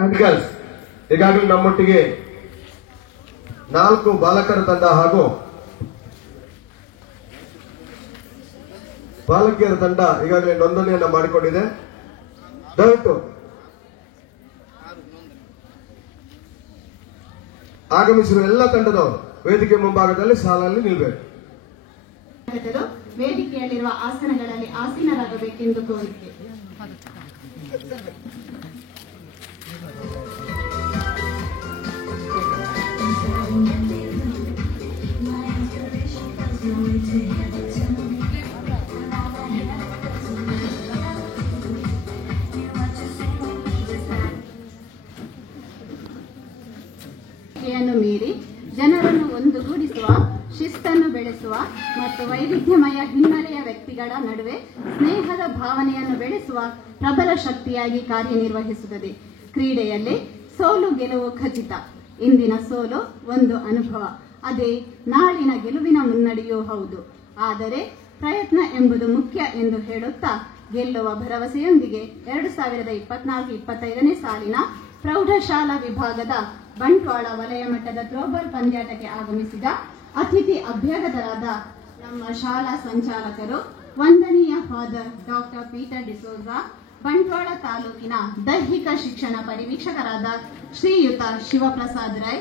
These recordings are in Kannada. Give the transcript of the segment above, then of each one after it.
ಅಂಡ್ ಗರ್ಲ್ಸ್ ಈಗಾಗಲೇ ನಮ್ಮೊಟ್ಟಿಗೆ 4 ಬಾಲಕರ ತಂಡ ಹಾಗೂ ಬಾಲಕಿಯರ ತಂಡ ಈಗಾಗಲೇ ನೋಂದಣಿಯನ್ನ ಮಾಡಿಕೊಂಡಿದೆ. ದಯವಿಟ್ಟು ಆಗಮಿಸಿರುವ ಎಲ್ಲ ತಂಡದವರು ವೇದಿಕೆ ಮುಂಭಾಗದಲ್ಲಿ ಸಾಲಲ್ಲಿ ನಿಲ್ಲಬೇಕು. ವೇದಿಕೆಯಲ್ಲಿರುವ ಆಸನಗಳಲ್ಲಿ ಆಸೀನರಾಗಬೇಕೆಂದು ಕೋರಿಕೆ. ಮೀರಿ ಜನರನ್ನು ಒಂದುಗೂಡಿಸುವ, ಶಿಸ್ತನ್ನು ಬೆಳೆಸುವ ಮತ್ತು ವೈವಿಧ್ಯಮಯ ಹಿನ್ನೆಲೆಯ ವ್ಯಕ್ತಿಗಳ ನಡುವೆ ಸ್ನೇಹದ ಭಾವನೆಯನ್ನು ಬೆಳೆಸುವ ಪ್ರಬಲ ಶಕ್ತಿಯಾಗಿ ಕಾರ್ಯನಿರ್ವಹಿಸುತ್ತದೆ. ಕ್ರೀಡೆಯಲ್ಲಿ ಸೋಲು ಗೆಲುವು ಖಚಿತ. ಇಂದಿನ ಸೋಲು ಒಂದು ಅನುಭವ, ಅದೇ ನಾಳಿನ ಗೆಲುವಿನ ಮುನ್ನಡೆಯೂ ಹೌದು. ಆದರೆ ಪ್ರಯತ್ನ ಎಂಬುದು ಮುಖ್ಯ ಎಂದು ಹೇಳುತ್ತಾ ಗೆಲ್ಲುವ ಭರವಸೆಯೊಂದಿಗೆ 2024-25ನೇ ಸಾಲಿನ ಪ್ರೌಢಶಾಲಾ ವಿಭಾಗದ ಬಂಟ್ವಾಳ ವಲಯ ಮಟ್ಟದ ಥ್ರೋಬಾಲ್ ಪಂದ್ಯಾಟಕ್ಕೆ ಆಗಮಿಸಿದ ಅತಿಥಿ ಅಭ್ಯಾಗತರಾದ ನಮ್ಮ ಶಾಲಾ ಸಂಚಾಲಕರು, ವಂದನೀಯ father doctor Peter D'Souza, Bantwal ತಾಲೂಕಿನ ದೈಹಿಕ ಶಿಕ್ಷಣ ಪರಿವೀಕ್ಷಕರಾದ ಶ್ರೀಯುತ ಶಿವಪ್ರಸಾದ್ ರೈ,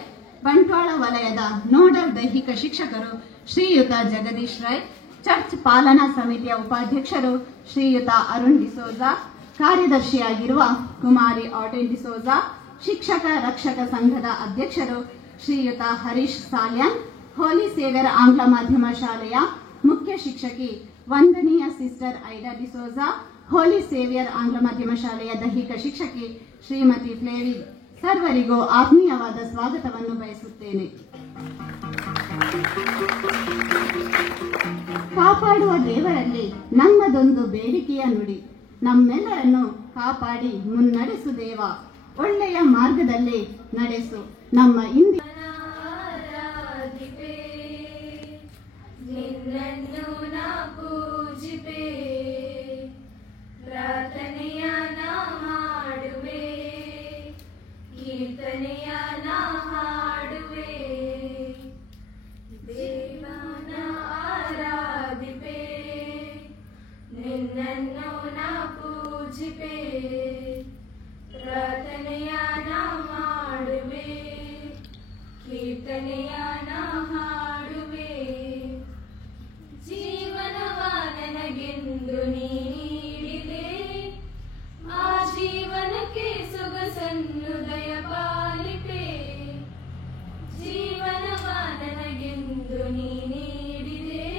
ಬಂಟ್ವಾಳ ವಲಯದ ನೋಡಲ್ ದೈಹಿಕ ಶಿಕ್ಷಕರು ಶ್ರೀಯುತ ಜಗದೀಶ್ ರೈ, ಚರ್ಚ್ ಪಾಲನಾ ಸಮಿತಿಯ ಉಪಾಧ್ಯಕ್ಷರು ಶ್ರೀಯುತ ಅರುಣ್ ಡಿಸೋಜಾ, ಕಾರ್ಯದರ್ಶಿಯಾಗಿರುವ ಕುಮಾರಿ ಆಟೆನ್ ಡಿಸೋಜಾ, ಶಿಕ್ಷಕ ರಕ್ಷಕ ಸಂಘದ ಅಧ್ಯಕ್ಷರು ಶ್ರೀಯುತ ಹರೀಶ್ ಸಾಲ್ಯಾನ್, ಹೋಲಿ ಸೇವಿಯರ್ ಆಂಗ್ಲ ಮಾಧ್ಯಮ ಶಾಲೆಯ ಮುಖ್ಯ ಶಿಕ್ಷಕಿ ವಂದನೀಯ ಸಿಸ್ಟರ್ ಐಡಾ ಡಿಸೋಜಾ, ಹೋಲಿ ಸೇವಿಯರ್ ಆಂಗ್ಲ ಮಾಧ್ಯಮ ಶಾಲೆಯ ದೈಹಿಕ ಶಿಕ್ಷಕಿ ಶ್ರೀಮತಿ ಫ್ಲೇವಿ, ಸರ್ವರಿಗೂ ಆತ್ಮೀಯವಾದ ಸ್ವಾಗತವನ್ನು ಬಯಸುತ್ತೇನೆ. ಕಾಪಾಡುವ ದೇವರಲ್ಲಿ ನಮ್ಮದೊಂದು ಬೇಡಿಕೆಯ ನುಡಿ, ನಮ್ಮೆಲ್ಲರನ್ನು ಕಾಪಾಡಿ ಮುನ್ನಡೆಸು ದೇವ, ಒಳ್ಳೆಯ ಮಾರ್ಗದಲ್ಲಿ ನಡೆಸು ನಮ್ಮ ಇಂದಿನ ನಿನ್ನನ್ನು ನಾ ಪೂಜಿಪೆ, ಪ್ರಾರ್ಥನೆಯ ನಾ ಮಾಡುವೆ, ಕೀರ್ತನೆಯ ನಾ ಹಾಡುವೆ, ದೇವನ ಆರಾಧಿಪೆ, ನಿನ್ನನ್ನು ನಾ ಪೂಜಿಪೆ, ಪ್ರಾರ್ಥನೆಯ ನಾ ಮಾಡುವೆ, ಕೀರ್ತನೆಯ ನಾ ಹಾಡುವೆ. ಜೀವನವ ನನಗೆಂದು ನೀಡಿದೆ, ಆ ಜೀವನಕ್ಕೆ ಸೊಗಸನ್ನು ದಯಪಾಲಿಪೆ. ಜೀವನವ ನನಗೆಂದು ನೀಡಿದೆ,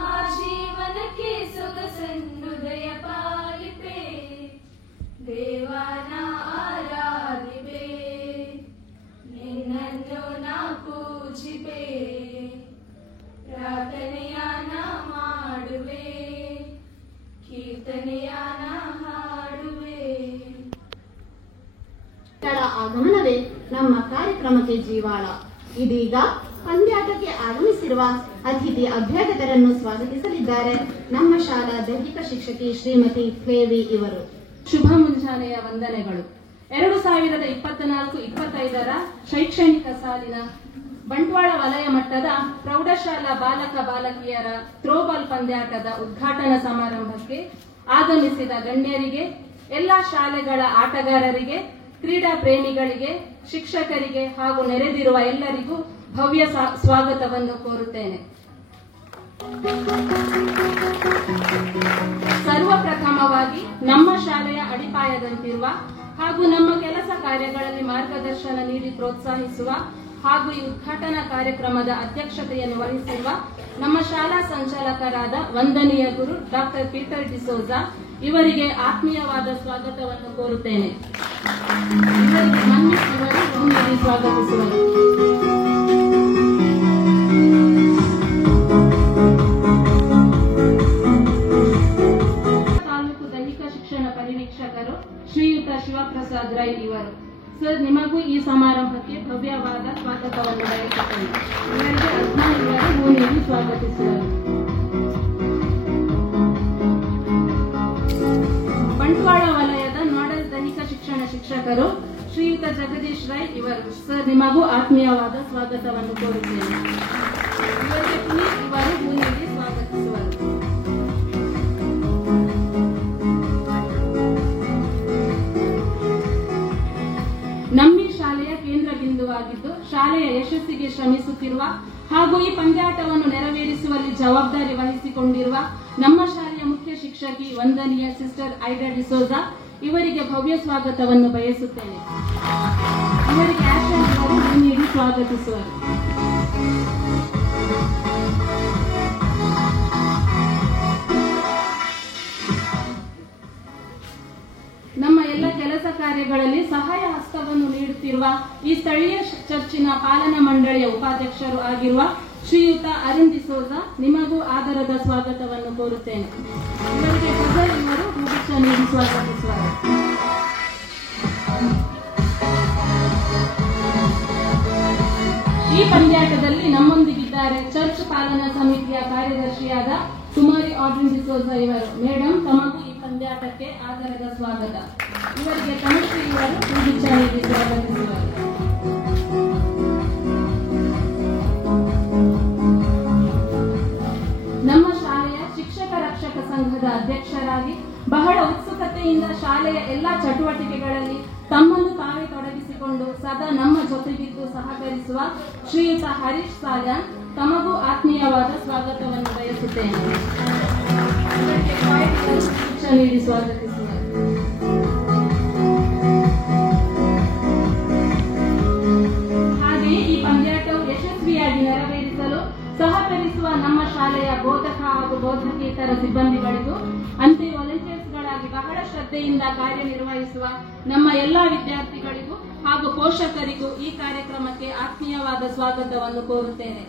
ಆ ಜೀವನಕ್ಕೆ ಸೊಗಸನ್ನು ದಯಪಾಲಿಪೆ. ದೇವನ ಆರಾಧಿಪೆ, ನಿನ್ನನ್ನು ನಾ ಪೂಜಿಪೆ, ಪ್ರಾರ್ಥನೆಯ ನಾ ಮಾಡುವೆ, ಕೀರ್ತನೆಯ ನಾ ಹಾಡುವೆ. ಆಗಮನವೇ ನಮ್ಮ ಕಾರ್ಯಕ್ರಮಕ್ಕೆ ಜೀವಾಳ. ಇದೀಗ ಪಂದ್ಯಾಟಕ್ಕೆ ಆಗಮಿಸಿರುವ ಅತಿಥಿ ಅಭ್ಯಾಗತರನ್ನು ಸ್ವಾಗತಿಸಲಿದ್ದಾರೆ ನಮ್ಮ ಶಾಲಾ ದೈಹಿಕ ಶಿಕ್ಷಕಿ ಶ್ರೀಮತಿ ಫ್ಲೇವಿ ಇವರು. ಶುಭ ಮುಂಜಾನೆಯ ವಂದನೆಗಳು. 2024-25ರ ಶೈಕ್ಷಣಿಕ ಸಾಲಿನ ಬಂಟ್ವಾಳ ವಲಯ ಮಟ್ಟದ ಪ್ರೌಢಶಾಲಾ ಬಾಲಕ ಬಾಲಕಿಯರ ಥ್ರೋಬಾಲ್ ಪಂದ್ಯಾಟದ ಉದ್ಘಾಟನಾ ಸಮಾರಂಭಕ್ಕೆ ಆಗಮಿಸಿದ ಗಣ್ಯರಿಗೆ, ಎಲ್ಲಾ ಶಾಲೆಗಳ ಆಟಗಾರರಿಗೆ, ಕ್ರೀಡಾ ಪ್ರೇಮಿಗಳಿಗೆ, ಶಿಕ್ಷಕರಿಗೆ ಹಾಗೂ ನೆರೆದಿರುವ ಎಲ್ಲರಿಗೂ ಭವ್ಯ ಸ್ವಾಗತವನ್ನು ಕೋರುತ್ತೇನೆ. ಸರ್ವಪ್ರಥಮವಾಗಿ ನಮ್ಮ ಶಾಲೆಯ ಅಡಿಪಾಯದಂತಿರುವ ಹಾಗೂ ನಮ್ಮ ಕೆಲಸ ಕಾರ್ಯಗಳಲ್ಲಿ ಮಾರ್ಗದರ್ಶನ ನೀಡಿ ಪ್ರೋತ್ಸಾಹಿಸುವ ಹಾಗೂ ಈ ಉದ್ಘಾಟನಾ ಕಾರ್ಯಕ್ರಮದ ಅಧ್ಯಕ್ಷತೆಯನ್ನು ವಹಿಸಿರುವ ನಮ್ಮ ಶಾಲಾ ಸಂಚಾಲಕರಾದ ವಂದನೀಯ ಗುರು ಡಾಕ್ಟರ್ ಪೀಟರ್ ಡಿಸೋಜಾ ಇವರಿಗೆ ಆತ್ಮೀಯವಾದ ಸ್ವಾಗತವನ್ನು ಕೋರುತ್ತೇನೆ. ಇವರಿಗೆ ಸ್ವಾಗತಿಸುವರು. ತಾಲೂಕು ದೈಹಿಕ ಶಿಕ್ಷಣ ಪರಿವೀಕ್ಷಕರು ಶ್ರೀಯುತ ಶಿವಪ್ರಸಾದ್ ರೈ ಇವರು. ಸರ್, ನಿಮಗೂ ಈ ಸಮಾರಂಭಕ್ಕೆ ಭವ್ಯವಾದ ಸ್ವಾಗತವನ್ನು ಬಯಸುತ್ತೇನೆ. ಇವರಿಗೆ ಅಜ್ಞಾನಿಗಳು ಹೂ ನೀಡಿ ಸ್ವಾಗತಿಸುವರು. ಬಂಟ್ವಾಳ ವಲಯದ ನೋಡಲ್ ದೈಹಿಕ ಶಿಕ್ಷಣ ಶಿಕ್ಷಕರು ಶ್ರೀಯುತ ಜಗದೀಶ್ ರೈ ಇವರು. ಸರ್, ನಿಮಗೂ ಆತ್ಮೀಯವಾದ ಸ್ವಾಗತವನ್ನು ಕೋರುತ್ತೇನೆ. ಇವರಿಗೆ ಪುನೀತ್ ಇವರು ಹೂ ನೀಡಿ ಸ್ವಾಗತಿಸುವರು. ನಮ್ಮಿ ಶಾಲೆಯ ಕೇಂದ್ರ ಬಿಂದುವಾಗಿದ್ದು ಶಾಲೆಯ ಯಶಸ್ಸಿಗೆ ಶ್ರಮಿಸುತ್ತಿರುವ ಹಾಗೂ ಈ ಪಂದ್ಯಾಟವನ್ನು ನೆರವೇರಿಸುವಲ್ಲಿ ಜವಾಬ್ದಾರಿ ವಹಿಸಿಕೊಂಡಿರುವ ನಮ್ಮ ಶಾಲೆಯ ಮುಖ್ಯ ಶಿಕ್ಷಕಿ ವಂದನೀಯ ಸಿಸ್ಟರ್ ಐಡಾ ಡಿಸೋಜಾ ಇವರಿಗೆ ಭವ್ಯ ಸ್ವಾಗತವನ್ನು ಬಯಸುತ್ತೇನೆ. ಇವರಿಗೆ ಆಶೀರ್ವಾದ ಅವರು ನೀಡಿ ಸ್ವಾಗತಿಸುವರು. ನಮ್ಮ ಎಲ್ಲ ಕೆಲಸ ಕಾರ್ಯಗಳಲ್ಲಿ ಸಹಾಯ ಹಸ್ತವನ್ನು ನೀಡುತ್ತಿರುವ ಈ ಸ್ಥಳೀಯ ಚರ್ಚಿನ ಪಾಲನಾ ಮಂಡಳಿಯ ಉಪಾಧ್ಯಕ್ಷರು ಆಗಿರುವ ಶ್ರೀಯುತ ಅರುಣ್ ಡಿಸೋಜಾ ನಿಮಗೂ ಆದರದ ಸ್ವಾಗತವನ್ನು ಕೋರುತ್ತೇನೆ. ಇವರಿಗೆ ಫಜಲ್ ಇವರು ಹೂಗುಚ್ಛ ನೀಡಿ ಸ್ವಾಗತಿಸುವರು. ಈ ಪಂದ್ಯಾಟದಲ್ಲಿ ನಮ್ಮೊಂದಿಗಿದ್ದಾರೆ ಚರ್ಚ್ ಪಾಲನಾ ಸಮಿತಿಯ ಕಾರ್ಯದರ್ಶಿಯಾದ ಕುಮಾರಿ ಆಡ್ರಿನ್ ಡಿಸೋಜಾ ಇವರು. ಮೇಡಮ್, ತಮಗೂ ಈ ಪಂದ್ಯಾಟಕ್ಕೆ ಆದರದ ಸ್ವಾಗತ. ಇವರಿಗೆ ತನುಶ್ರೀ ಇವರು ಹೂಗುಚ್ಛ ನೀಡಿ ಸ್ವಾಗತಿಸುವರು. ನಮ್ಮ ಶಾಲೆಯ ಶಿಕ್ಷಕ ರಕ್ಷಕ ಸಂಘದ ಅಧ್ಯಕ್ಷರಾಗಿ ಬಹಳ ಉತ್ಸುಕತೆಯಿಂದ ಶಾಲೆಯ ಎಲ್ಲಾ ಚಟುವಟಿಕೆಗಳಲ್ಲಿ ತಮ್ಮನ್ನು ತಾವೇ ತೊಡಗಿಸಿಕೊಂಡು ಸದಾ ನಮ್ಮ ಜೊತೆಗಿದ್ದು ಸಹಕರಿಸುವ ಶ್ರೀಯುತ ಹರೀಶ್ ಸಾಲ್ಯಾನ್ ತಮಗೂ ಆತ್ಮೀಯವಾದ ಸ್ವಾಗತವನ್ನು ಬಯಸುತ್ತೇನೆ. ನೀಡಿ ಸ್ವಾಗತಿಸುವರು. ಹಾಗೆಯೇ ಈ ಪಂದ್ಯಾಟವು ಯಶಸ್ವಿಯಾಗಿ ನೆರವೇರಿಸಲು ಸಹಕರಿಸುವ ನಮ್ಮ ಶಾಲೆಯ ಬೋಧಕ ಹಾಗೂ ಬೋಧಕೇತರ ಸಿಬ್ಬಂದಿಗಳಿಗೂ ಅಂತೆ ವಾಲಂಟಿಯರ್ಸ್ಗಳಾಗಿ ಬಹಳ ಶ್ರದ್ಧೆಯಿಂದ ಕಾರ್ಯನಿರ್ವಹಿಸುವ ನಮ್ಮ ಎಲ್ಲಾ ವಿದ್ಯಾರ್ಥಿಗಳಿಗೂ ಹಾಗೂ ಪೋಷಕರಿಗೂ ಈ ಕಾರ್ಯಕ್ರಮಕ್ಕೆ ಆತ್ಮೀಯವಾದ ಸ್ವಾಗತವನ್ನು ಕೋರುತ್ತೇನೆ.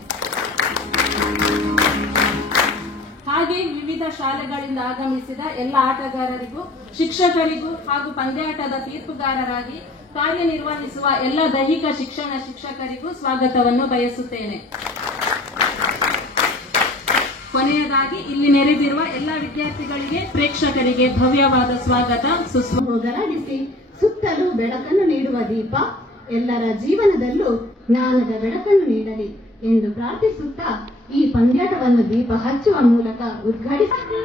ಹಾಗೆ ವಿವಿಧ ಶಾಲೆಗಳಿಂದ ಆಗಮಿಸಿದ ಎಲ್ಲ ಆಟಗಾರರಿಗೂ ಶಿಕ್ಷಕರಿಗೂ ಹಾಗೂ ಪಂದ್ಯಾಟದ ತೀರ್ಪುಗಾರರಾಗಿ ಕಾರ್ಯನಿರ್ವಹಿಸುವ ಎಲ್ಲ ದೈಹಿಕ ಶಿಕ್ಷಣ ಶಿಕ್ಷಕರಿಗೂ ಸ್ವಾಗತವನ್ನು ಬಯಸುತ್ತೇನೆ. ಕೊನೆಯದಾಗಿ ಇಲ್ಲಿ ನೆರೆದಿರುವ ಎಲ್ಲ ವಿದ್ಯಾರ್ಥಿಗಳಿಗೆ ಪ್ರೇಕ್ಷಕರಿಗೆ ಭವ್ಯವಾದ ಸ್ವಾಗತ ಹೋಗಲಾಡಿಸಿ ಸುತ್ತಲೂ ಬೆಳಕನ್ನು ನೀಡುವ ದೀಪ ಎಲ್ಲರ ಜೀವನದಲ್ಲೂ ಜ್ಞಾನದ ಬೆಳಕನ್ನು ನೀಡಲಿ ಎಂದು ಪ್ರಾರ್ಥಿಸುತ್ತಾ ಈ ಪಂದ್ಯಾಟವನ್ನು ದೀಪ ಹಚ್ಚುವ ಮೂಲಕ ಉದ್ಘಾಟಿಸಿ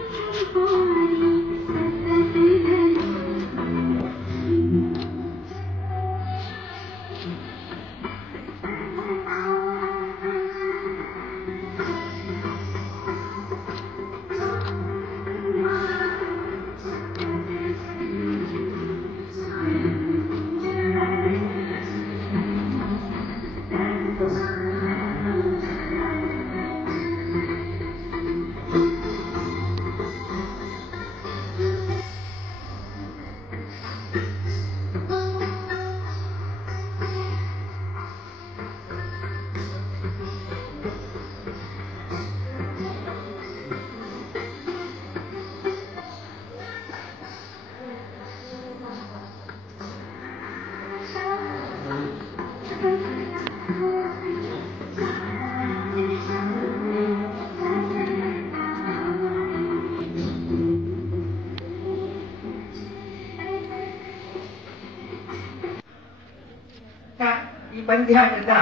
ಈ ಪಂದ್ಯಾಟದ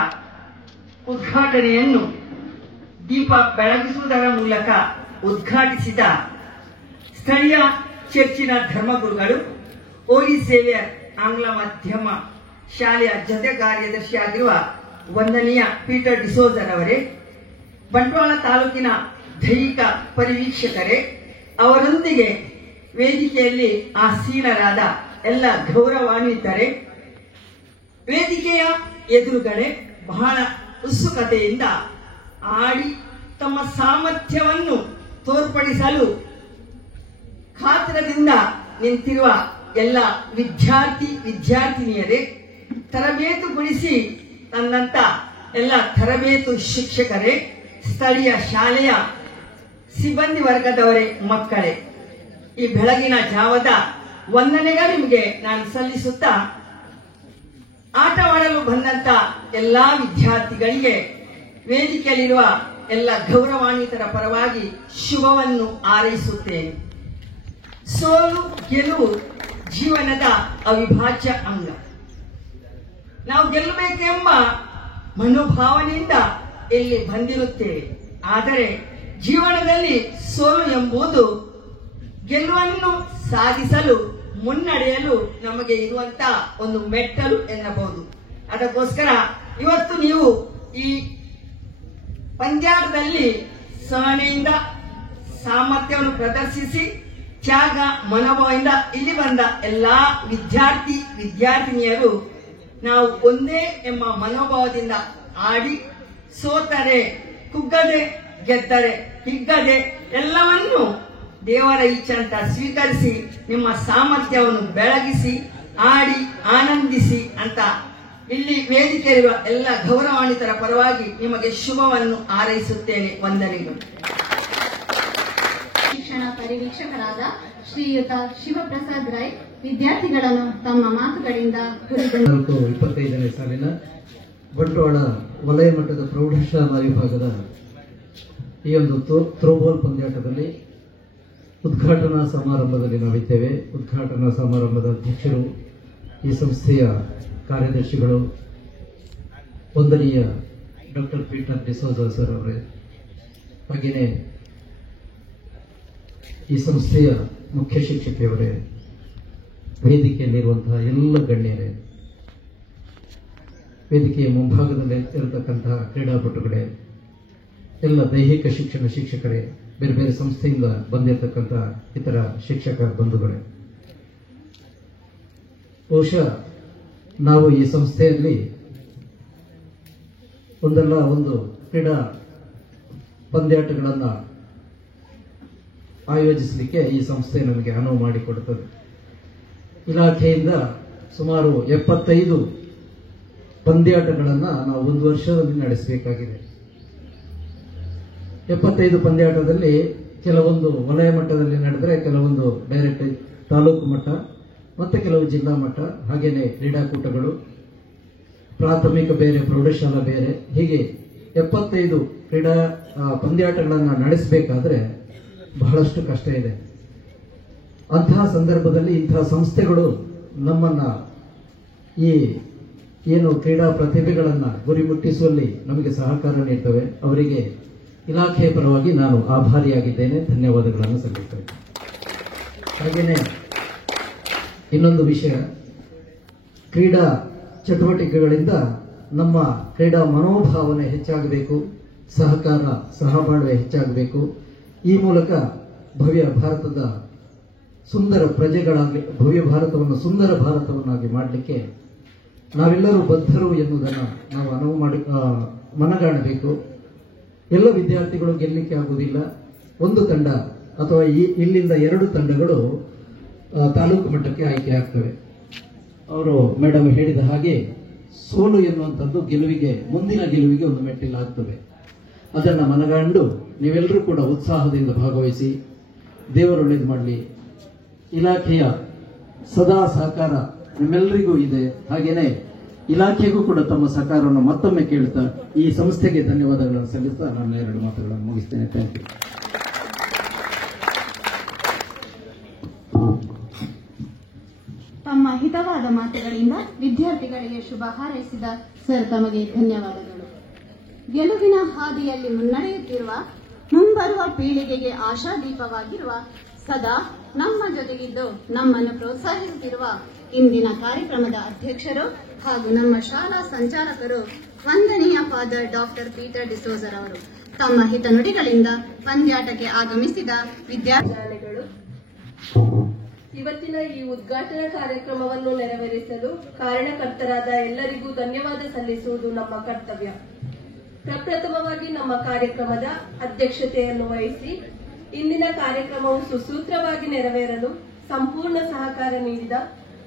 ಉದ್ಘಾಟನೆಯನ್ನು ದೀಪ ಬೆಳಗಿಸುವುದರ ಮೂಲಕ ಉದ್ಘಾಟಿಸಿದ ಸ್ಥಳೀಯ ಚರ್ಚಿನ ಧರ್ಮಗುರುಗಳು ಓಲಿ ಸೇವಿಯರ್ ಆಂಗ್ಲ ಮಾಧ್ಯಮ ಶಾಲೆಯ ಜೊತೆ ಕಾರ್ಯದರ್ಶಿಯಾಗಿರುವ ವಂದನೀಯ ಪೀಟರ್ ಡಿಸೋಜರವರೇ, ಬಂಟ್ವಾಳ ತಾಲೂಕಿನ ದೈಹಿಕ ಪರಿವೀಕ್ಷಕರೇ, ಅವರೊಂದಿಗೆ ವೇದಿಕೆಯಲ್ಲಿ ಆಸೀನರಾದ ಎಲ್ಲ ಗೌರವಾನ್ವಿತರೇ, ವೇದಿಕೆಯ ಎದುರುಗಡೆ ಬಹಳ ಉತ್ಸುಕತೆಯಿಂದ ಆಡಿ ತಮ್ಮ ಸಾಮರ್ಥ್ಯವನ್ನು ತೋರ್ಪಡಿಸಲು ಕಾತರದಿಂದ ನಿಂತಿರುವ ಎಲ್ಲ ವಿದ್ಯಾರ್ಥಿನಿಯರೇ, ತರಬೇತುಗೊಳಿಸಿ ತಂದಂತ ಎಲ್ಲ ತರಬೇತು ಶಿಕ್ಷಕರೇ, ಸ್ಥಳೀಯ ಶಾಲೆಯ ಸಿಬ್ಬಂದಿ ವರ್ಗದವರೇ, ಮಕ್ಕಳೇ, ಈ ಬೆಳಗಿನ ಜಾವದ ವಂದನೆಗಳು ನಿಮಗೆ ನಾನು ಸಲ್ಲಿಸುತ್ತಾ ಆಟವಾಡಲು ಬಂದಂತ ಎಲ್ಲಾ ವಿದ್ಯಾರ್ಥಿಗಳಿಗೆ ವೇದಿಕೆಯಲ್ಲಿರುವ ಎಲ್ಲ ಗೌರವಾನ್ವಿತರ ಪರವಾಗಿ ಶುಭವನ್ನು ಹಾರೈಸುತ್ತೇನೆ. ಸೋಲು ಗೆಲುವು ಜೀವನದ ಅವಿಭಾಜ್ಯ ಅಂಗ. ನಾವು ಗೆಲ್ಲಬೇಕೆಂಬ ಮನೋಭಾವನೆಯಿಂದ ಇಲ್ಲಿ ಬಂದಿರುತ್ತೇವೆ. ಆದರೆ ಜೀವನದಲ್ಲಿ ಸೋಲು ಎಂಬುದು ಗೆಲುವನ್ನು ಸಾಧಿಸಲು ಮುನ್ನಡೆಯಲು ನಮಗೆ ಇರುವಂತ ಒಂದು ಮೆಟ್ಟಲು ಎನ್ನಬಹುದು. ಅದಕ್ಕೋಸ್ಕರ ಇವತ್ತು ನೀವು ಈ ಪಂದ್ಯಾಟದಲ್ಲಿ ಸಹನೆಯಿಂದ ಸಾಮರ್ಥ್ಯವನ್ನು ಪ್ರದರ್ಶಿಸಿ ತ್ಯಾಗ ಮನೋಭಾವದಿಂದ ಇಲ್ಲಿ ಬಂದ ಎಲ್ಲಾ ವಿದ್ಯಾರ್ಥಿನಿಯರು ನಾವು ಒಂದೇ ಎಂಬ ಮನೋಭಾವದಿಂದ ಆಡಿ ಸೋತರೆ ಕುಗ್ಗದೆ ಗೆದ್ದರೆ ಹಿಗ್ಗದೆ ಎಲ್ಲವನ್ನು ದೇವರ ಇಚ್ಛೆ ಅಂತ ಸ್ವೀಕರಿಸಿ ನಿಮ್ಮ ಸಾಮರ್ಥ್ಯವನ್ನು ಬೆಳಗಿಸಿ ಆಡಿ ಆನಂದಿಸಿ ಅಂತ ಇಲ್ಲಿ ವೇದಿಕೆಯಿರುವ ಎಲ್ಲ ಗೌರವಾನ್ವಿತರ ಪರವಾಗಿ ನಿಮಗೆ ಶುಭವನ್ನು ಹಾರೈಸುತ್ತೇನೆ. ವಂದನೆಗಳು. ಶಿಕ್ಷಣ ಪರಿವೀಕ್ಷಕರಾದ ಶ್ರೀಯುತ ಶಿವಪ್ರಸಾದ್ ರೈ ವಿದ್ಯಾರ್ಥಿಗಳನ್ನು ತಮ್ಮ ಮಾತುಗಳಿಂದ ಕುರಿತು 25ನೇ ಸಾಲಿನ ಬಂಟ್ವಾಳ ವಲಯ ಮಟ್ಟದ ಪ್ರೌಢಶಾಲಾ ವಿಭಾಗದ ಈ ಒಂದು ಥ್ರೋಬಾಲ್ ಪಂದ್ಯಾಟದಲ್ಲಿ ಉದ್ಘಾಟನಾ ಸಮಾರಂಭದಲ್ಲಿ ನಾವಿದ್ದೇವೆ. ಉದ್ಘಾಟನಾ ಸಮಾರಂಭದ ಅಧ್ಯಕ್ಷರು, ಈ ಸಂಸ್ಥೆಯ ಕಾರ್ಯದರ್ಶಿಗಳು, ವಂದನೀಯ ಡಾಕ್ಟರ್ ಪೀಟರ್ ಡಿಸೋಜಾ ಸರ್ ಅವರೇ, ಹಾಗೆಯೇ ಈ ಸಂಸ್ಥೆಯ ಮುಖ್ಯ ಶಿಕ್ಷಕಿಯವರೇ, ವೇದಿಕೆಯಲ್ಲಿರುವಂತಹ ಎಲ್ಲ ಗಣ್ಯರೇ, ವೇದಿಕೆಯ ಮುಂಭಾಗದಲ್ಲಿ ಇರತಕ್ಕಂತಹ ಕ್ರೀಡಾಪಟುಗಳೇ, ಎಲ್ಲ ದೈಹಿಕ ಶಿಕ್ಷಣ ಶಿಕ್ಷಕರೇ, ಬೇರೆ ಬೇರೆ ಸಂಸ್ಥೆಯಿಂದ ಬಂದಿರತಕ್ಕಂತಹ ಇತರ ಶಿಕ್ಷಕ ಬಂಧುಗಳೇ, ಬಹುಶಃ ನಾವು ಈ ಸಂಸ್ಥೆಯಲ್ಲಿ ಒಂದಲ್ಲ ಒಂದು ಕ್ರೀಡಾ ಪಂದ್ಯಾಟಗಳನ್ನು ಆಯೋಜಿಸಲಿಕ್ಕೆ ಈ ಸಂಸ್ಥೆ ನಮಗೆ ಅನುವು ಮಾಡಿಕೊಡುತ್ತದೆ. ಇಲಾಖೆಯಿಂದ ಸುಮಾರು 75 ಪಂದ್ಯಾಟಗಳನ್ನು ನಾವು ಒಂದು ವರ್ಷದಲ್ಲಿ ನಡೆಸಬೇಕಾಗಿದೆ. 75 ಪಂದ್ಯಾಟದಲ್ಲಿ ಕೆಲವೊಂದು ವಲಯ ಮಟ್ಟದಲ್ಲಿ ನಡೆದರೆ, ಕೆಲವೊಂದು ಡೈರೆಕ್ಟ್ ತಾಲೂಕು ಮಟ್ಟ, ಮತ್ತೆ ಕೆಲವು ಜಿಲ್ಲಾ ಮಟ್ಟ, ಹಾಗೇನೆ ಕ್ರೀಡಾಕೂಟಗಳು, ಪ್ರಾಥಮಿಕ ಬೇರೆ, ಪ್ರೌಢಶಾಲಾ ಬೇರೆ, ಹೀಗೆ 75 ಕ್ರೀಡಾ ಪಂದ್ಯಾಟಗಳನ್ನು ನಡೆಸಬೇಕಾದ್ರೆ ಬಹಳಷ್ಟು ಕಷ್ಟ ಇದೆ. ಅಂತಹ ಸಂದರ್ಭದಲ್ಲಿ ಇಂತಹ ಸಂಸ್ಥೆಗಳು ನಮ್ಮನ್ನ ಈ ಏನು ಕ್ರೀಡಾ ಪ್ರತಿಭೆಗಳನ್ನು ಗುರಿ ಮುಟ್ಟಿಸುವಲ್ಲಿ ನಮಗೆ ಸಹಕಾರ ನೀಡ್ತವೆ. ಅವರಿಗೆ ಇಲಾಖೆಯ ಪರವಾಗಿ ನಾನು ಆಭಾರಿಯಾಗಿದ್ದೇನೆ, ಧನ್ಯವಾದಗಳನ್ನು ಸಲ್ಲಿಸ್ತೇನೆ. ಹಾಗೆಯೇ ಇನ್ನೊಂದು ವಿಷಯ, ಕ್ರೀಡಾ ಚಟುವಟಿಕೆಗಳಿಂದ ನಮ್ಮ ಕ್ರೀಡಾ ಮನೋಭಾವನೆ ಹೆಚ್ಚಾಗಬೇಕು, ಸಹಕಾರ ಸಹಬಾಳ್ವೆ ಹೆಚ್ಚಾಗಬೇಕು. ಈ ಮೂಲಕ ಭವ್ಯ ಭಾರತದ ಸುಂದರ ಪ್ರಜೆಗಳಾಗಿ, ಭವ್ಯ ಭಾರತವನ್ನು ಸುಂದರ ಭಾರತವನ್ನಾಗಿ ಮಾಡಲಿಕ್ಕೆ ನಾವೆಲ್ಲರೂ ಬದ್ಧರು ಎನ್ನುವುದನ್ನು ನಾವು ಅನುವು ಮಾಡಿ ಮನಗಾಣಬೇಕು. ಎಲ್ಲ ವಿದ್ಯಾರ್ಥಿಗಳು ಗೆಲ್ಲಲಿಕ್ಕೆ ಆಗುವುದಿಲ್ಲ. ಒಂದು ತಂಡ ಅಥವಾ ಇಲ್ಲಿಂದ 2 ತಂಡಗಳು ತಾಲೂಕು ಮಟ್ಟಕ್ಕೆ ಆಯ್ಕೆ ಆಗ್ತವೆ. ಅವರು ಮೇಡಮ್ ಹೇಳಿದ ಹಾಗೆ ಸೋಲು ಎನ್ನುವಂಥದ್ದು ಮುಂದಿನ ಗೆಲುವಿಗೆ ಒಂದು ಮೆಟ್ಟಿಲಾಗ್ತದೆ. ಅದನ್ನು ಮನಗಂಡು ನೀವೆಲ್ಲರೂ ಕೂಡ ಉತ್ಸಾಹದಿಂದ ಭಾಗವಹಿಸಿ, ದೇವರು ಒಳ್ಳೇದು ಮಾಡಲಿ. ಇಲಾಖೆಯ ಸದಾ ಸಹಕಾರ ನಿಮ್ಮೆಲ್ಲರಿಗೂ ಇದೆ. ಹಾಗೇನೆ ಇಲಾಖೆಗೂ ಕೂಡ ತಮ್ಮ ಸಹಕಾರವನ್ನು ಮತ್ತೊಮ್ಮೆ ಕೇಳ್ತಾ ಈ ಸಂಸ್ಥೆಗೆ ಧನ್ಯವಾದಗಳನ್ನು ಸಲ್ಲಿಸ್ತಾ ನಾನು 2 ಮಾತುಗಳನ್ನು ಮುಗಿಸ್ತೇನೆ. Thank you. ತಮ್ಮ ಹಿತವಾದ ಮಾತುಗಳಿಂದ ವಿದ್ಯಾರ್ಥಿಗಳಿಗೆ ಶುಭ ಹಾರೈಸಿದ ಸರ್ ತಮಗೆ ಧನ್ಯವಾದಗಳು. ಗೆಲುವಿನ ಹಾದಿಯಲ್ಲಿ ಮುನ್ನಡೆಯುತ್ತಿರುವ ಮುಂಬರುವ ಪೀಳಿಗೆಗೆ ಆಶಾದೀಪವಾಗಿರುವ ಸದಾ ನಮ್ಮ ಜೊತೆಗಿದ್ದು ನಮ್ಮನ್ನು ಪ್ರೋತ್ಸಾಹಿಸುತ್ತಿರುವ ಇಂದಿನ ಕಾರ್ಯಕ್ರಮದ ಅಧ್ಯಕ್ಷರು ಹಾಗೂ ನಮ್ಮ ಶಾಲಾ ಸಂಚಾಲಕರು ವಂದನೀಯ ಫಾದರ್ ಡಾಕ್ಟರ್ ಪೀಟರ್ ಡಿಸೋಜರ್ ಅವರು ತಮ್ಮ ಹಿತನುಡಿಗಳಿಂದ ಪಂದ್ಯಾಟಕ್ಕೆ ಆಗಮಿಸಿದ ವಿದ್ಯಾರ್ಥಿಗಳು ಇವತ್ತಿನ ಈ ಉದ್ಘಾಟನಾ ಕಾರ್ಯಕ್ರಮವನ್ನು ನೆರವೇರಿಸಲು ಕಾರಣಕರ್ತರಾದ ಎಲ್ಲರಿಗೂ ಧನ್ಯವಾದ ಸಲ್ಲಿಸುವುದು ನಮ್ಮ ಕರ್ತವ್ಯ. ಪ್ರಪ್ರಥಮವಾಗಿ ನಮ್ಮ ಕಾರ್ಯಕ್ರಮದ ಅಧ್ಯಕ್ಷತೆಯನ್ನು ವಹಿಸಿ ಇಂದಿನ ಕಾರ್ಯಕ್ರಮವು ಸುಸೂತ್ರವಾಗಿ ನೆರವೇರಲು ಸಂಪೂರ್ಣ ಸಹಕಾರ ನೀಡಿದ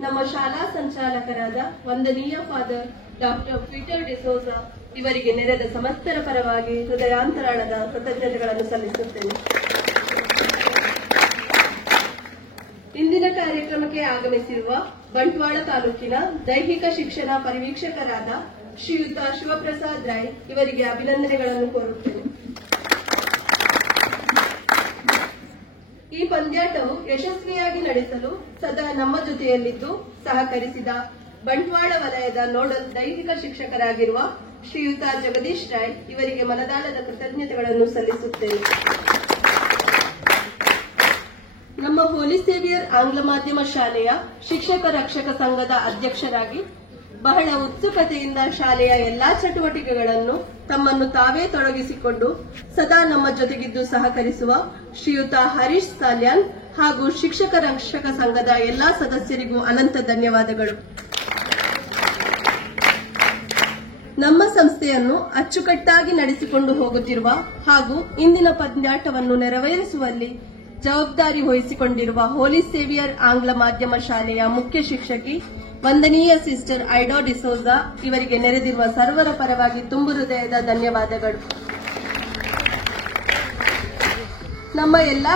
ನಮ್ಮ ಶಾಲಾ ಸಂಚಾಲಕರಾದ ವಂದನೀಯ ಫಾದರ್ ಡಾಕ್ಟರ್ ಪೀಟರ್ ಡಿಸೋಜಾ ಇವರಿಗೆ ನೆರೆದ ಸಮಸ್ತರ ಪರವಾಗಿ ಹೃದಯಾಂತರಾಳದ ಕೃತಜ್ಞತೆಗಳನ್ನು ಸಲ್ಲಿಸುತ್ತೇನೆ. ಇಂದಿನ ಕಾರ್ಯಕ್ರಮಕ್ಕೆ ಆಗಮಿಸಿರುವ ಬಂಟ್ವಾಳ ತಾಲೂಕಿನ ದೈಹಿಕ ಶಿಕ್ಷಣ ಪರಿವೀಕ್ಷಕರಾದ ಶ್ರೀಯುತ ಶಿವಪ್ರಸಾದ್ ರೈ ಇವರಿಗೆ ಅಭಿನಂದನೆಗಳನ್ನು ಕೋರುತ್ತೇನೆ. ಈ ಪಂದ್ಯಾಟವು ಯಶಸ್ವಿಯಾಗಿ ನಡೆಸಲು ಸದಾ ನಮ್ಮ ಜೊತೆಯಲ್ಲಿದ್ದು ಸಹಕರಿಸಿದ ಬಂಟ್ವಾಳ ವಲಯದ ನೋಡಲ್ ದೈಹಿಕ ಶಿಕ್ಷಕರಾಗಿರುವ ಶ್ರೀಯುತ ಜಗದೀಶ್ ರಾಯ್ ಇವರಿಗೆ ಮನದಾಳದ ಕೃತಜ್ಞತೆಗಳನ್ನು ಸಲ್ಲಿಸುತ್ತೇನೆ. ನಮ್ಮ ಹೋಲಿ ಸೇವಿಯರ್ ಆಂಗ್ಲ ಮಾಧ್ಯಮ ಶಾಲೆಯ ಶಿಕ್ಷಕ ರಕ್ಷಕ ಸಂಘದ ಅಧ್ಯಕ್ಷರಾಗಿ ಬಹಳ ಉತ್ಸುಕತೆಯಿಂದ ಶಾಲೆಯ ಎಲ್ಲಾ ಚಟುವಟಿಕೆಗಳನ್ನು ತಮ್ಮನ್ನು ತಾವೇ ತೊಡಗಿಸಿಕೊಂಡು ಸದಾ ನಮ್ಮ ಜೊತೆಗಿದ್ದು ಸಹಕರಿಸುವ ಶ್ರೀಯುತ ಹರೀಶ್ ಸಾಲ್ಯಾನ್ ಹಾಗೂ ಶಿಕ್ಷಕ ರಕ್ಷಕ ಸಂಘದ ಎಲ್ಲಾ ಸದಸ್ಯರಿಗೂ ಅನಂತ ಧನ್ಯವಾದಗಳು. ನಮ್ಮ ಸಂಸ್ಥೆಯನ್ನು ಅಚ್ಚುಕಟ್ಟಾಗಿ ನಡೆಸಿಕೊಂಡು ಹೋಗುತ್ತಿರುವ ಹಾಗೂ ಇಂದಿನ ಪಂದ್ಯಾಟವನ್ನು ನೆರವೇರಿಸುವಲ್ಲಿ ಜವಾಬ್ದಾರಿ ವಹಿಸಿಕೊಂಡಿರುವ ಹೋಲಿ ಸೇವಿಯರ್ ಆಂಗ್ಲ ಮಾಧ್ಯಮ ಶಾಲೆಯ ಮುಖ್ಯ ಶಿಕ್ಷಕಿ ವಂದನೀಯ ಸಿಸ್ಟರ್ ಐಡೋ ಡಿಸೋಜಾ ಇವರಿಗೆ ನೆರೆದಿರುವ ಸರ್ವರ ಪರವಾಗಿ ತುಂಬು ಹೃದಯದ ಧನ್ಯವಾದಗಳು. ನಮ್ಮ ಎಲ್ಲಾ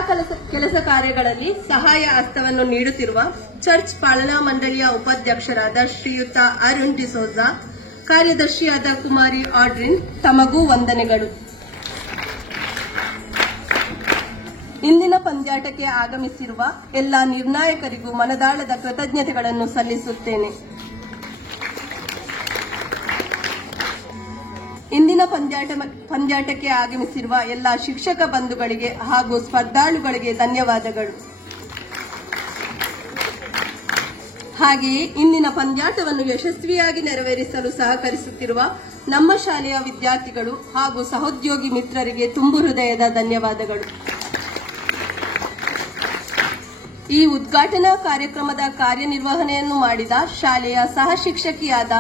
ಕೆಲಸ ಕಾರ್ಯಗಳಲ್ಲಿ ಸಹಾಯ ಹಸ್ತವನ್ನು ನೀಡುತ್ತಿರುವ ಚರ್ಚ್ ಪಾಲನಾ ಮಂಡಳಿಯ ಉಪಾಧ್ಯಕ್ಷರಾದ ಶ್ರೀಯುತ ಅರುಣ್ ಡಿಸೋಜಾ, ಕಾರ್ಯದರ್ಶಿಯಾದ ಕುಮಾರಿ ಆಡ್ರಿನ್, ತಮಗೂ ವಂದನೆಗಳು. ಇಂದಿನ ಪಂದ್ಯಾಟಕ್ಕೆ ಆಗಮಿಸಿರುವ ಎಲ್ಲಾ ನಿರ್ಣಾಯಕರಿಗೂ ಮನದಾಳದ ಕೃತಜ್ಞತೆಗಳನ್ನು ಸಲ್ಲಿಸುತ್ತೇನೆ. ಇಂದಿನ ಪಂದ್ಯಾಟಕ್ಕೆ ಆಗಮಿಸಿರುವ ಎಲ್ಲಾ ಶಿಕ್ಷಕ ಬಂಧುಗಳಿಗೆ ಹಾಗೂ ಸ್ಪರ್ಧಾಳುಗಳಿಗೆ ಧನ್ಯವಾದಗಳು. ಹಾಗೆಯೇ ಇಂದಿನ ಪಂದ್ಯಾಟವನ್ನು ಯಶಸ್ವಿಯಾಗಿ ನೆರವೇರಿಸಲು ಸಹಕರಿಸುತ್ತಿರುವ ನಮ್ಮ ಶಾಲೆಯ ವಿದ್ಯಾರ್ಥಿಗಳು ಹಾಗೂ ಸಹೋದ್ಯೋಗಿ ಮಿತ್ರರಿಗೆ ತುಂಬು ಹೃದಯದ ಧನ್ಯವಾದಗಳು. ಈ ಉದ್ಘಾಟನಾ ಕಾರ್ಯಕ್ರಮದ ಕಾರ್ಯನಿರ್ವಹಣೆಯನ್ನು ಮಾಡಿದ ಶಾಲೆಯ ಸಹ ಶಿಕ್ಷಕಿಯಾದ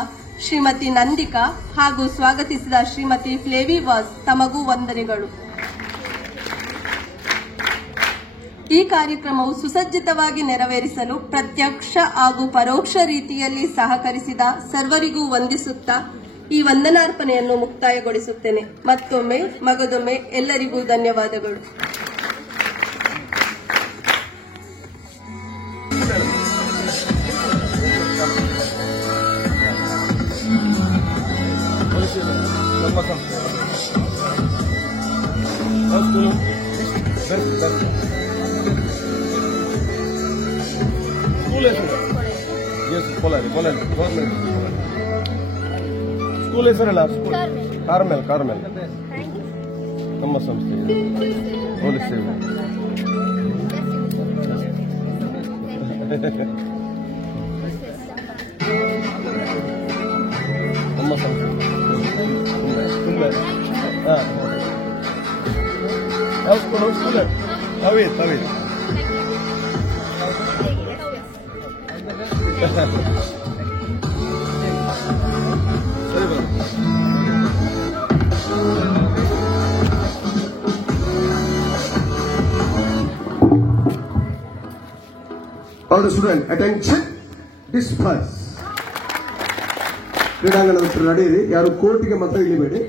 ಶ್ರೀಮತಿ ನಂದಿಕಾ ಹಾಗೂ ಸ್ವಾಗತಿಸಿದ ಶ್ರೀಮತಿ ಫ್ಲೇವಿ ವಾಸ್, ತಮಗೂ ವಂದನೆಗಳು. ಈ ಕಾರ್ಯಕ್ರಮವು ಸುಸಜ್ಜಿತವಾಗಿ ನೆರವೇರಿಸಲು ಪ್ರತ್ಯಕ್ಷ ಹಾಗೂ ಪರೋಕ್ಷ ರೀತಿಯಲ್ಲಿ ಸಹಕರಿಸಿದ ಸರ್ವರಿಗೂ ವಂದಿಸುತ್ತಾ ಈ ವಂದನಾರ್ಪಣೆಯನ್ನು ಮುಕ್ತಾಯಗೊಳಿಸುತ್ತೇನೆ. ಮತ್ತೊಮ್ಮೆ ಮಗದೊಮ್ಮೆ ಎಲ್ಲರಿಗೂ ಧನ್ಯವಾದಗಳು. ಸ್ಕೂಲ್ ಹೆಸರಲ್ಲ? ಕಾರ್ಮೆಲ್. ನಮ್ಮ ಸಂಸ್ಥೆ ಹೋಲಿ ಸೇವೆ. ನಮ್ಮ ಸಂಸ್ಥೆ ಯಾವ ಸ್ಕೂಲ್? ಸ್ಕೂಲ್ ತವೀದ್. ಸರಿ ಬರ. All the students, attention, disperse. ಕ್ರೀಡಾಂಗಣದ ಹತ್ರ ನಡೆಯಿರಿ, ಯಾರು ಕೋರ್ಟಿಗೆ ಮಾತ್ರ ಇಳಿಬೇಡಿ.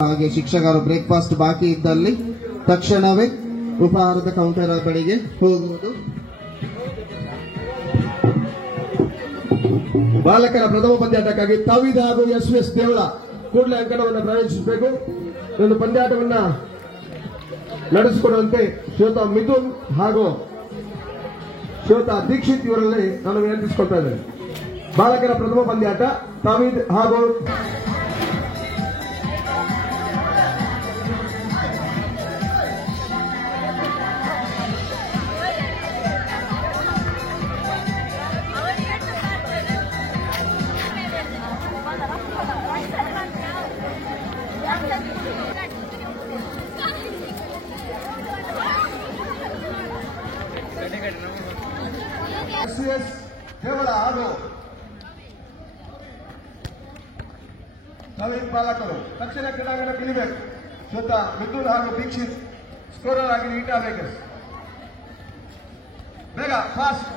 ಹಾಗೆ ಶಿಕ್ಷಕರು ಬ್ರೇಕ್ಫಾಸ್ಟ್ ಬಾಕಿ ಇದ್ದಲ್ಲಿ ತಕ್ಷಣವೇ ಉಪಹಾರದ ಕೌಂಟರ್ ಬಳಿಗೆ ಹೋಗುವುದು. ಬಾಲಕರ ಪ್ರಥಮ ಪಂದ್ಯಾಟಕ್ಕಾಗಿ ತವೀದ್ ಹಾಗೂ ಎಸ್ ದೇವಳ ಕೂಡಲೇ ಅಂಕಣವನ್ನು ಪ್ರವೇಶಿಸಬೇಕು. ಒಂದು ಪಂದ್ಯಾಟವನ್ನ ನಡೆಸಿಕೊಡುವಂತೆ ಶ್ರೋತ ಮಿಥುನ್ ಹಾಗೂ ಶ್ರೋತ ದೀಕ್ಷಿತ್ ಇವರಲ್ಲಿ ನಾನು ವಿನಂತಿಸಿಕೊಳ್ತಾ ಇದ್ದೇನೆ. ಬಾಲಕರ ಪ್ರಥಮ ಪಂದ್ಯಾಟ ತವೀದ್ ಹಾಗೂ ದೇವಳ ಹಾಗೂ ನವೀನ್ ಪಾಲಕರು ತಕ್ಷಣ ಕ್ರೀಡಾಂಗಣ ಇಳಿಬೇಕು. ಶ್ವೇತಾ ಮಿಥುನ್ ಹಾಗೂ ದೀಕ್ಷಿತ್ ಸ್ಕೋರರ್ ಆಗಿ ನೀಟ್ ಆಗಬೇಕು. ಬೇಗ fast.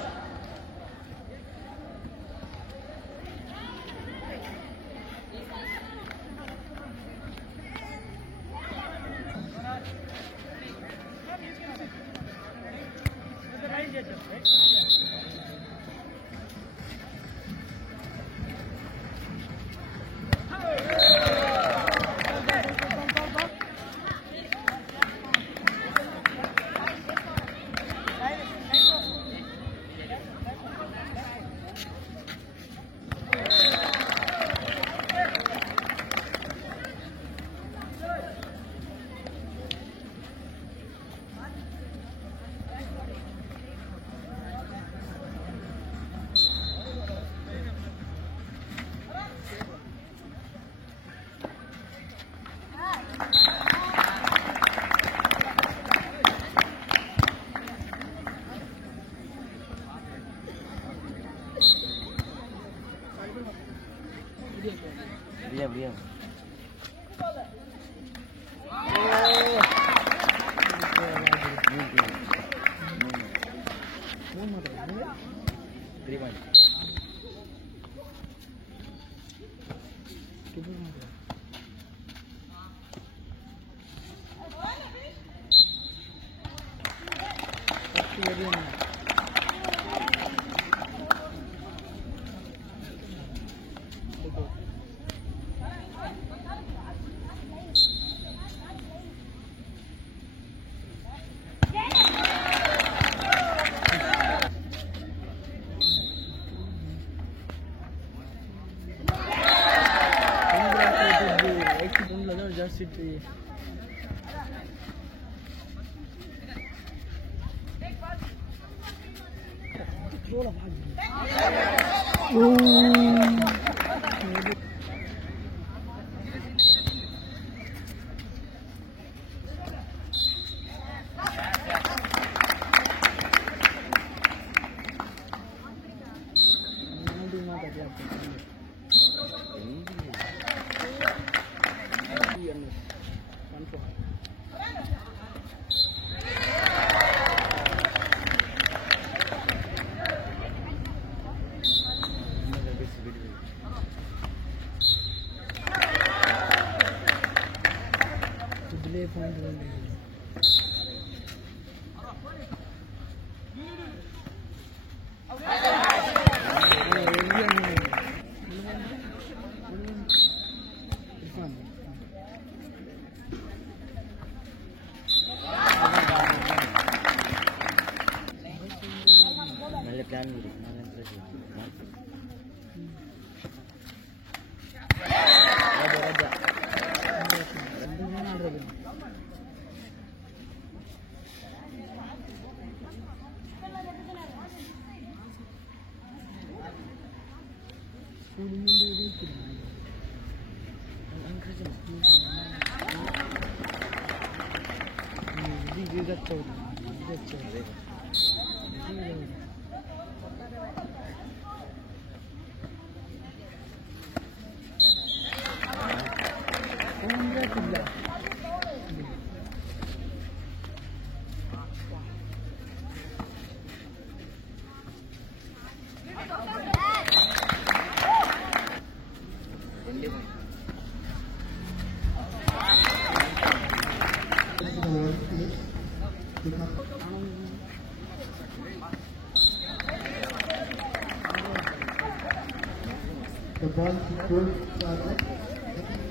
The ball control charge.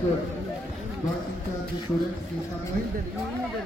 Good. Ball in charge students is coming.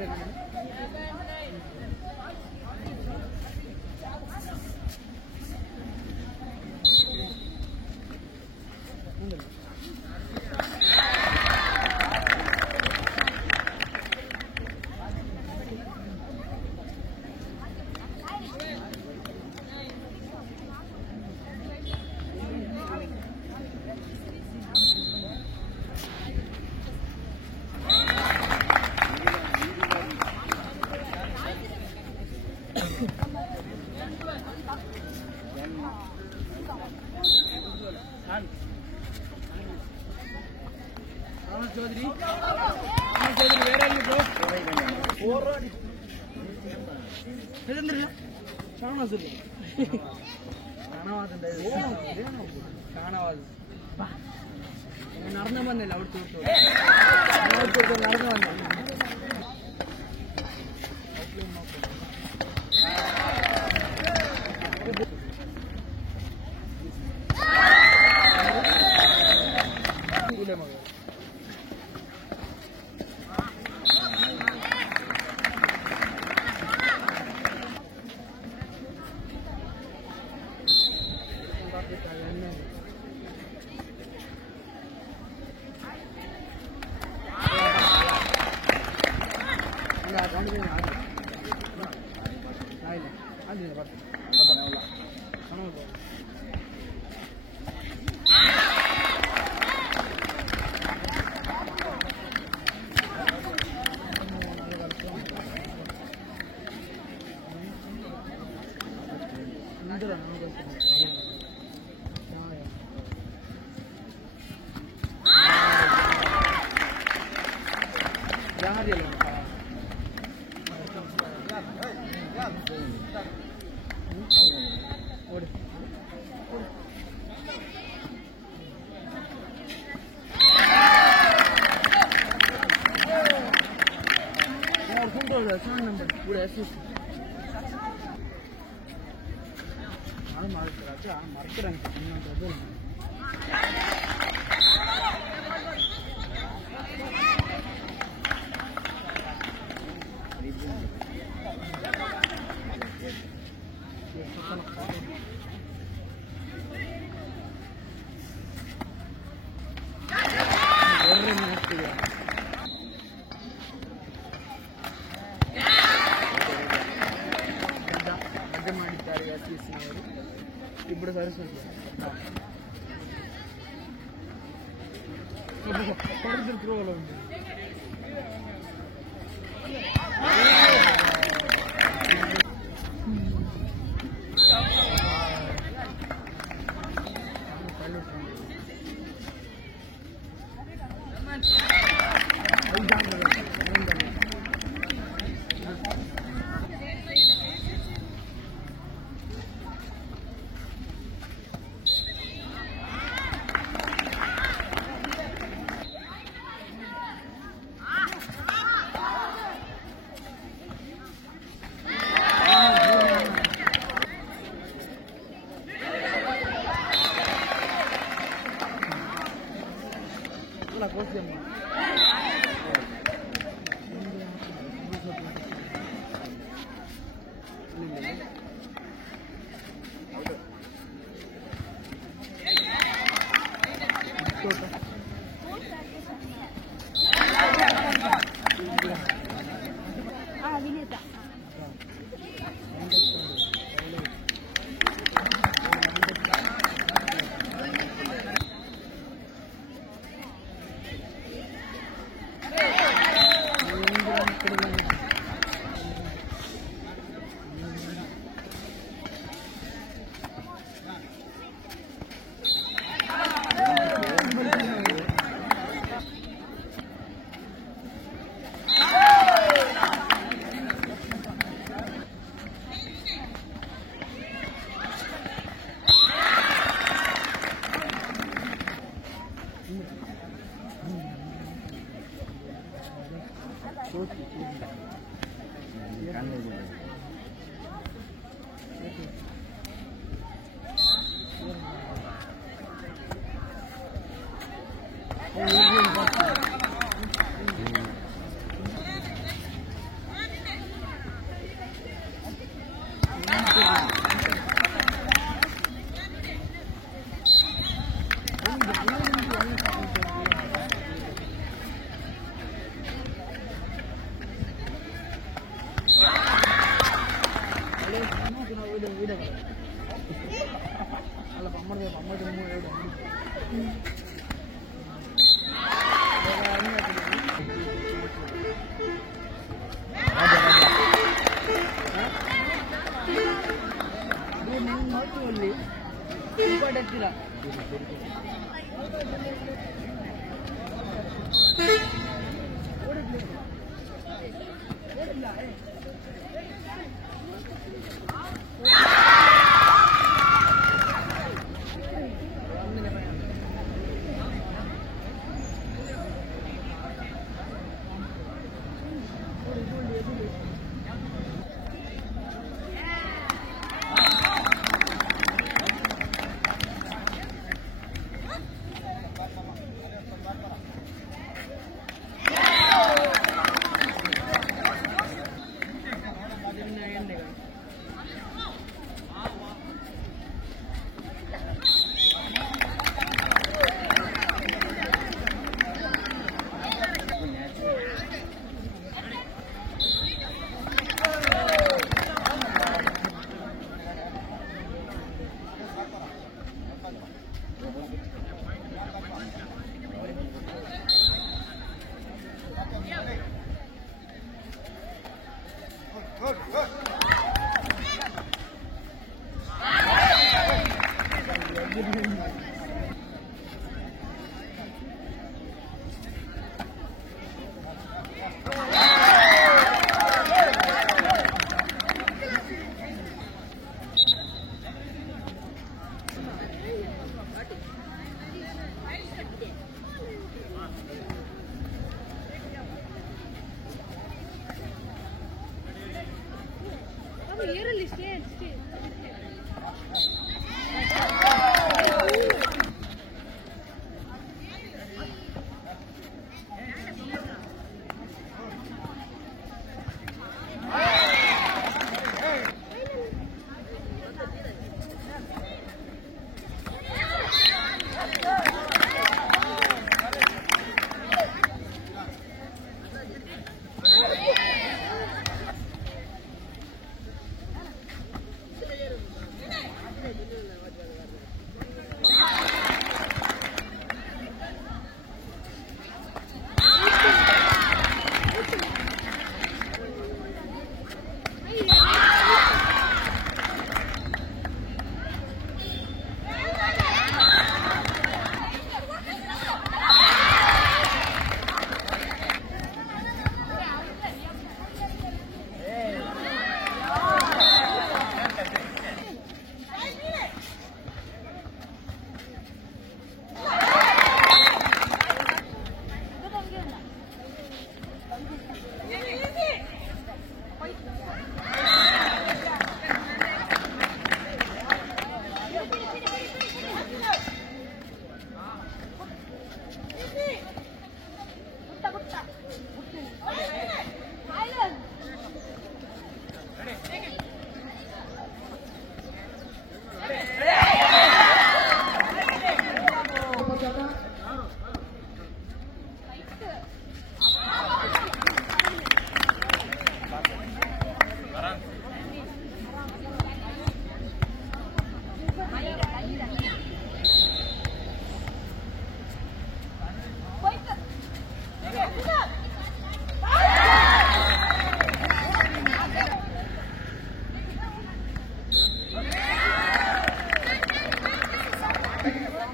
നടന്നു വന്നില്ല അവിടെ നടന്നു വന്നില്ല ఇప్పుడు సరిస్తుంది త్రోలో ఉంది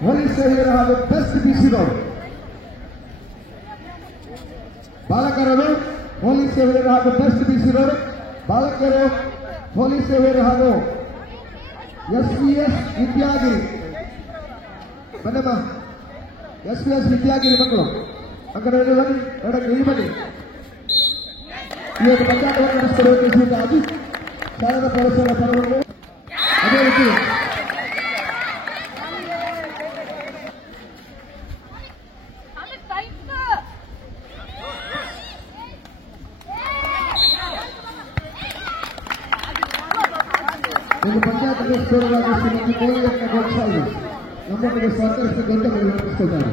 ಹೋಲಿ ಸೇವೆಯರು ಹಾಗೂ ಬೆಸ್ಟ್ ಬಿಸಿದವರು ಬಾಲಕರರು ಹೋಲಿ ಸೇವೆಯರು ಹಾಗೂ ಬೆಸ್ಟ್ ಬಿಸಿದವರು ಬಾಲಕರು ಹೋಲಿ ಸೇವೆಯರು ಹಾಗೂ SPS ವಿದ್ಯಾಗಿರಿ ಬನ್ನಮ್ಮ SPS ವಿದ್ಯಾಗಿರಿ ಮಕ್ಕಳು ಅಂಗನವಾಡಿ ಬನ್ನಿ ನೋಡಕ್ಕೆ ಇಲ್ಲಿ ಬನ್ನಿ ಈ ಒಂದು ಪಂಚಾಯತ್ ನಡೆಸಿಕೊಡುವಂತೆ ಶ್ರೀಯುತ ಅಜಿತ್ ಶಾಲೆಯ ಪ್ರವೇಶದ ಪರವನ್ನು ಅದೇ ರೀತಿ ಒಂದು ಪಂಚಾಯತ್ ನಡೆಸಿಕೊಡುವಾಗ ಶ್ರೀಮತಿ ಕೋಳಿಯನ್ನ ಪ್ರೋತ್ಸಾಹಿಸಿ ನಮ್ಮೊಟ್ಟಿಗೆ ಸಹಕರಿಸಿದ ಗಂಟೆಗಳು ನಡೆಸಿಕೊಳ್ತಾರೆ.